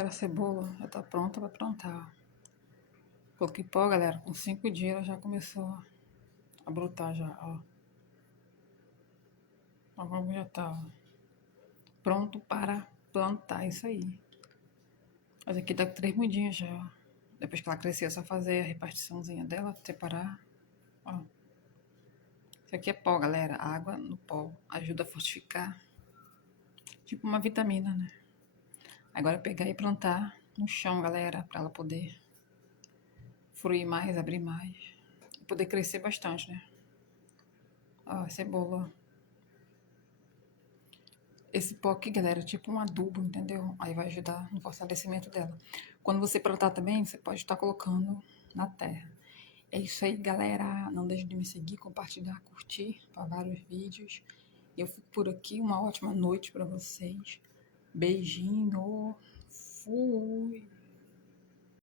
galera, a cebola já tá pronta pra plantar. Coloquei pó, galera. Com 5 dias ela já começou a brotar já, ó. Agora já tá, ó, pronto para plantar isso aí. Mas aqui tá com 3 mudinhas já, ó. Depois que ela crescer, é só fazer a repartiçãozinha dela, separar, ó. Isso aqui é pó, galera. Água no pó ajuda a fortificar. Tipo uma vitamina, né? Agora pegar e plantar no chão, galera, pra ela poder fruir mais, abrir mais. E poder crescer bastante, né? Ó, cebola. Esse pó aqui, galera, é tipo um adubo, entendeu? Aí vai ajudar no fortalecimento dela. Quando você plantar também, você pode estar colocando na terra. É isso aí, galera. Não deixe de me seguir, compartilhar, curtir para vários vídeos. Eu fico por aqui. Uma ótima noite para vocês. Beijinho.